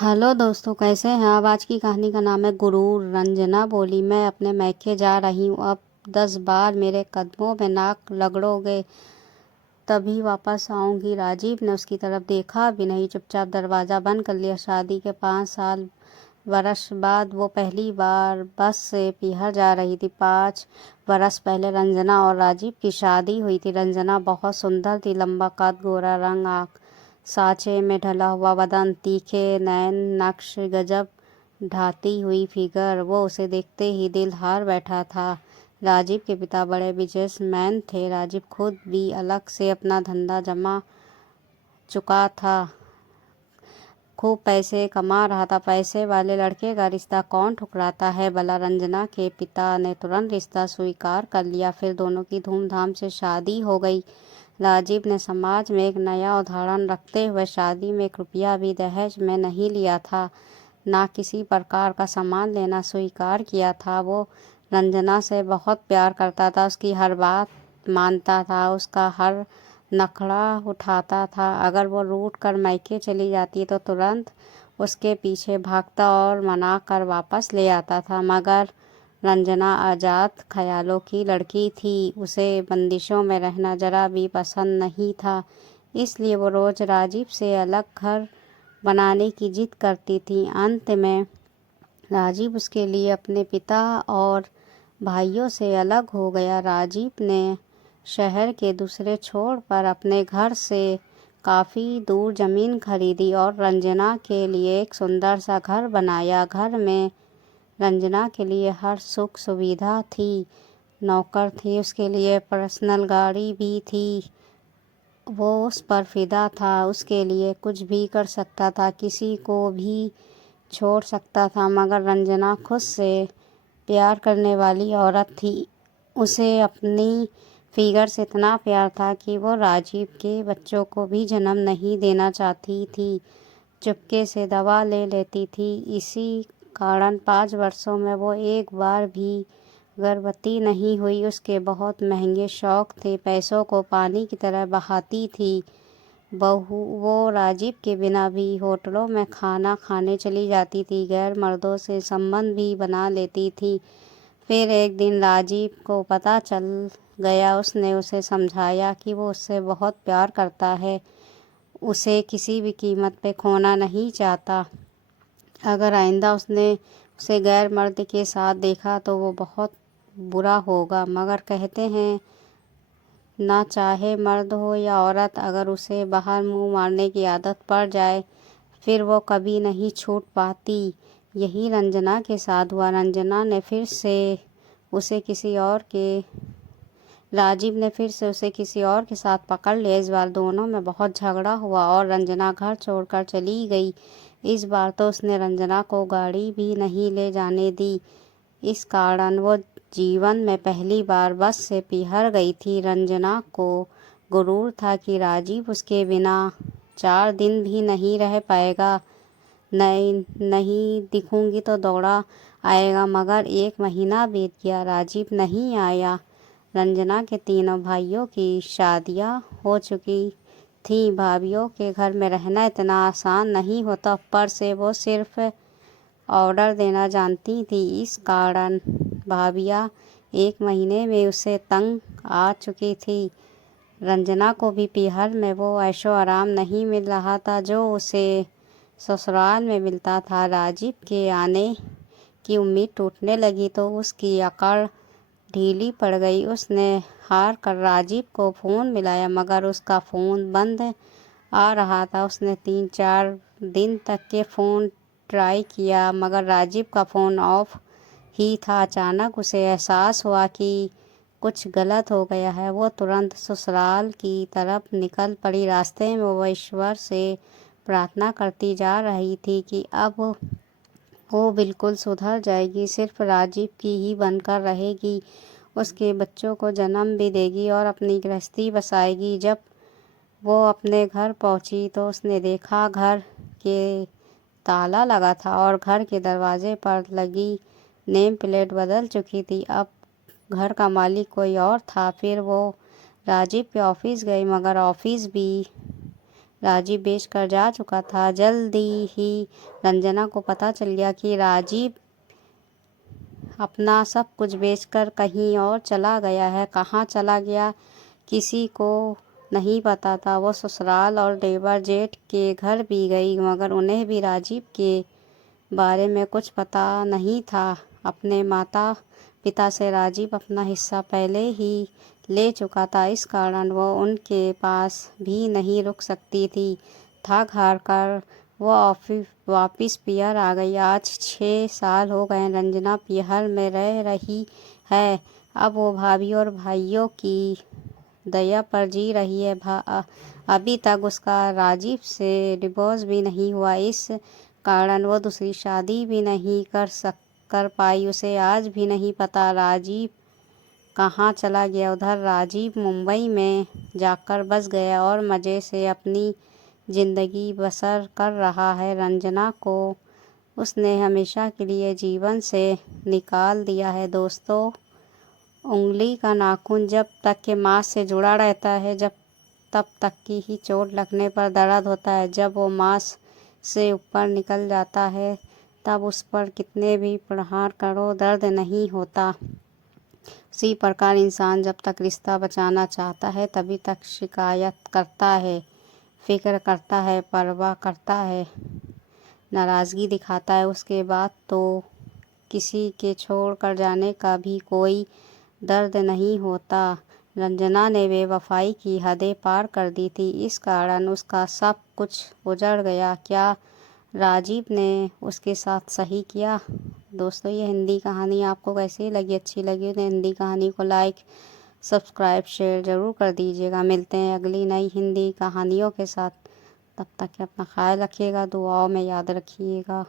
Hello दोस्तों, कैसे हैं आप। आज की कहानी का नाम है गुरूर। रंजना बोली, मैं अपने मैके जा रही हूँ। अब 10 बार मेरे कदमों में नाक रगड़ोगे तभी वापस आऊँगी। राजीव ने उसकी तरफ देखा भी नहीं, चुपचाप दरवाज़ा बंद कर लिया। शादी के 5 साल वर्ष बाद वो पहली बार बस से पीहर जा रही थी। 5 वर्ष पहले रंजना और राजीव की शादी हुई थी। रंजना बहुत सुंदर थी, लंबा कद, गोरा रंग, आँख सांचे में ढला हुआ बदन, तीखे नैन, नक्श गजब ढाती हुई फिगर। वो उसे देखते ही दिल हार बैठा था। राजीव के पिता बड़े बिजनेसमैन थे। राजीव खुद भी अलग से अपना धंधा जमा चुका था, खूब पैसे कमा रहा था। पैसे वाले लड़के का रिश्ता कौन ठुकराता है भला। रंजना के पिता ने तुरंत रिश्ता स्वीकार कर लिया। फिर दोनों की धूमधाम से शादी हो गई। राजीव ने समाज में एक नया उदाहरण रखते हुए शादी में 1 रुपया भी दहेज में नहीं लिया था, ना किसी प्रकार का सामान लेना स्वीकार किया था। वो रंजना से बहुत प्यार करता था, उसकी हर बात मानता था, उसका हर नखड़ा उठाता था। अगर वो रूठ कर मायके चली जाती तो तुरंत उसके पीछे भागता और मना कर वापस ले आता था। मगर रंजना आज़ाद ख्यालों की लड़की थी, उसे बंदिशों में रहना जरा भी पसंद नहीं था। इसलिए वो रोज़ राजीव से अलग घर बनाने की जिद करती थी। अंत में राजीव उसके लिए अपने पिता और भाइयों से अलग हो गया। राजीव ने शहर के दूसरे छोर पर अपने घर से काफ़ी दूर ज़मीन खरीदी और रंजना के लिए एक सुंदर सा घर बनाया। घर में रंजना के लिए हर सुख सुविधा थी। नौकर थी, उसके लिए पर्सनल गाड़ी भी थी। वो उस पर फिदा था, उसके लिए कुछ भी कर सकता था, किसी को भी छोड़ सकता था। मगर रंजना खुद से प्यार करने वाली औरत थी। उसे अपनी फिगर से इतना प्यार था कि वो राजीव के बच्चों को भी जन्म नहीं देना चाहती थी। चुपके से दवा ले लेती थी। इसी कारण 5 वर्षों में वो एक बार भी गर्भवती नहीं हुई। उसके बहुत महंगे शौक थे, पैसों को पानी की तरह बहाती थी। वो राजीव के बिना भी होटलों में खाना खाने चली जाती थी, गैर मर्दों से संबंध भी बना लेती थी। फिर एक दिन राजीव को पता चल गया। उसने उसे समझाया कि वो उससे बहुत प्यार करता है, उसे किसी भी कीमत पे खोना नहीं चाहता। अगर आइंदा उसने उसे गैर मर्द के साथ देखा तो वो बहुत बुरा होगा। मगर कहते हैं, ना चाहे मर्द हो या औरत, अगर उसे बाहर मुंह मारने की आदत पड़ जाए फिर वो कभी नहीं छूट पाती। यही रंजना के साथ हुआ। रंजना ने फिर से उसे किसी और के राजीव ने फिर से उसे किसी और के साथ पकड़ लिया। इस बार दोनों में बहुत झगड़ा हुआ और रंजना घर छोड़कर चली गई। इस बार तो उसने रंजना को गाड़ी भी नहीं ले जाने दी। इस कारण वो जीवन में पहली बार बस से पीहर गई थी। रंजना को गुरूर था कि राजीव उसके बिना 4 दिन भी नहीं रह पाएगा। नहीं नहीं दिखूंगी तो दौड़ा आएगा। मगर 1 महीना बीत गया, राजीव नहीं आया। रंजना के तीनों भाइयों की शादियां हो चुकी थी। भाभीियों के घर में रहना इतना आसान नहीं होता, ऊपर से वो सिर्फ ऑर्डर देना जानती थी। इस कारण भाभियाँ 1 महीने में उसे तंग आ चुकी थी। रंजना को भी पीहर में वो ऐशो आराम नहीं मिल रहा था जो उसे ससुराल में मिलता था। राजीव के आने की उम्मीद टूटने लगी तो उसकी अकड़ ढीली पड़ गई। उसने हार कर राजीव को फ़ोन मिलाया, मगर उसका फ़ोन बंद आ रहा था। उसने 3-4 दिन तक के फ़ोन ट्राई किया, मगर राजीव का फ़ोन ऑफ ही था। अचानक उसे एहसास हुआ कि कुछ गलत हो गया है। वो तुरंत ससुराल की तरफ निकल पड़ी। रास्ते में वो ईश्वर से प्रार्थना करती जा रही थी कि अब वो बिल्कुल सुधर जाएगी, सिर्फ राजीव की ही बनकर रहेगी, उसके बच्चों को जन्म भी देगी और अपनी गृहस्थी बसाएगी। जब वो अपने घर पहुंची तो उसने देखा घर के ताला लगा था और घर के दरवाजे पर लगी नेम प्लेट बदल चुकी थी। अब घर का मालिक कोई और था। फिर वो राजीव के ऑफिस गई, मगर ऑफिस भी राजीव बेचकर जा चुका था। जल्दी ही रंजना को पता चल गया कि राजीव अपना सब कुछ बेचकर कहीं और चला गया है। कहाँ चला गया किसी को नहीं पता था। वो ससुराल और देवर जेठ के घर भी गई, मगर उन्हें भी राजीव के बारे में कुछ पता नहीं था। अपने माता पिता से राजीव अपना हिस्सा पहले ही ले चुका था, इस कारण वो उनके पास भी नहीं रुक सकती थी। थक हार कर वो ऑफिस वापिस पियर आ गई। आज 6 साल हो गए रंजना पियर में रह रही है। अब वो भाभी और भाइयों की दया पर जी रही है। अभी तक उसका राजीव से डिवोर्स भी नहीं हुआ, इस कारण वो दूसरी शादी भी नहीं कर पाई। उसे आज भी नहीं पता राजीव कहाँ चला गया। उधर राजीव मुंबई में जाकर बस गया और मज़े से अपनी ज़िंदगी बसर कर रहा है। रंजना को उसने हमेशा के लिए जीवन से निकाल दिया है। दोस्तों, उंगली का नाखून जब तक के मांस से जुड़ा रहता है, तब तक की ही चोट लगने पर दर्द होता है। जब वो मांस से ऊपर निकल जाता है, तब उस पर कितने भी प्रहार करो दर्द नहीं होता। उसी प्रकार इंसान जब तक रिश्ता बचाना चाहता है तभी तक शिकायत करता है, फिक्र करता है, परवाह करता है, नाराज़गी दिखाता है। उसके बाद तो किसी के छोड़ कर जाने का भी कोई दर्द नहीं होता। रंजना ने बेवफाई की हदें पार कर दी थी, इस कारण उसका सब कुछ उजड़ गया। क्या राजीव ने उसके साथ सही किया? दोस्तों, ये हिंदी कहानी आपको कैसी लगी? अच्छी लगी तो हिंदी कहानी को लाइक, सब्सक्राइब, शेयर ज़रूर कर दीजिएगा। मिलते हैं अगली नई हिंदी कहानियों के साथ। तब तक के अपना ख्याल रखिएगा, दुआओं में याद रखिएगा।